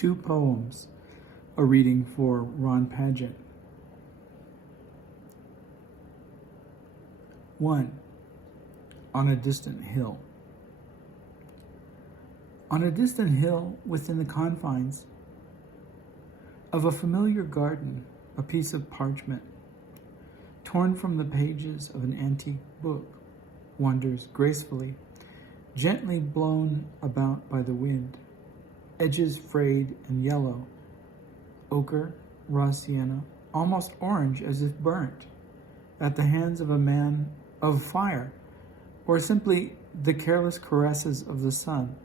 Two poems, a reading for Ron Paget. 1. On a distant hill. On a distant hill within the confines of a familiar garden, a piece of parchment, torn from the pages of an antique book, wanders gracefully, gently blown about by the wind, edges frayed and yellow, ochre, raw sienna, almost orange as if burnt, at the hands of a man of fire, or simply the careless caresses of the sun.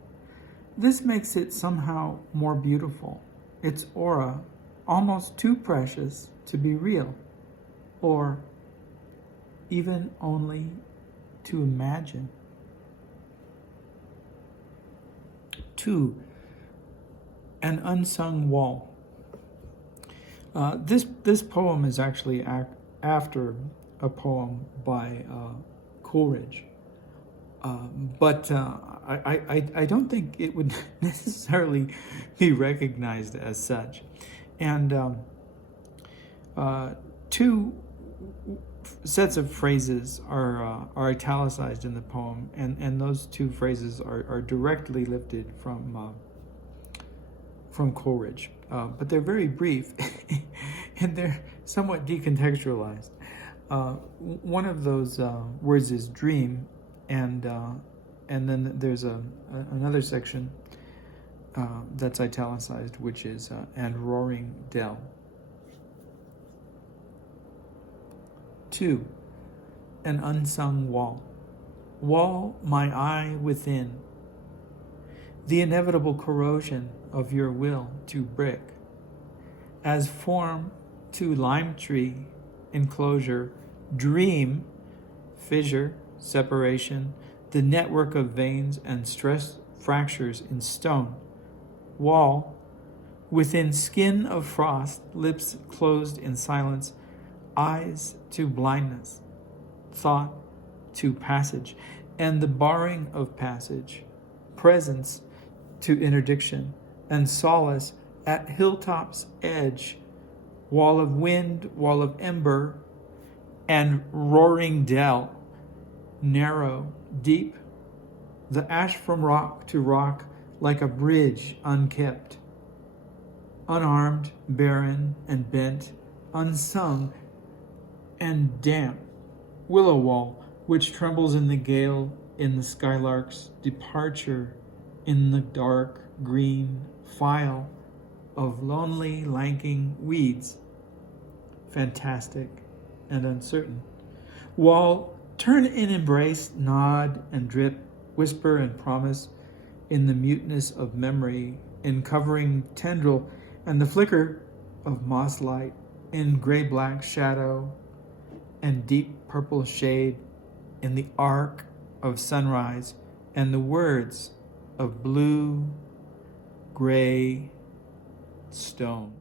This makes it somehow more beautiful, its aura almost too precious to be real, or even only to imagine. 2. An unsung wall. This poem is actually after a poem by Coleridge, but I don't think it would necessarily be recognized as such. And 2 sets of phrases are italicized in the poem, and those 2 phrases are directly lifted from Coleridge, but they're very brief and they're somewhat decontextualized. One of those words is dream, and then there's another section that's italicized, which is and roaring dell. 2. An unsung wall. Wall my eye within, the inevitable corrosion of your will to brick, as form to lime tree enclosure, dream, fissure, separation, the network of veins and stress fractures in stone, wall, within skin of frost, lips closed in silence, eyes to blindness, thought to passage, and the barring of passage, presence to interdiction, and solace at hilltop's edge, wall of wind, wall of ember, and roaring dell, narrow, deep, the ash from rock to rock like a bridge unkept, unarmed, barren, and bent, unsung, and damp, willow wall, which trembles in the gale, in the skylark's departure, in the dark green file of lonely lanking weeds, fantastic and uncertain. Wall, turn in embrace, nod and drip, whisper and promise, in the muteness of memory, in covering tendril and the flicker of moss light, in gray-black shadow and deep purple shade, in the arc of sunrise and the words of blue, gray stone.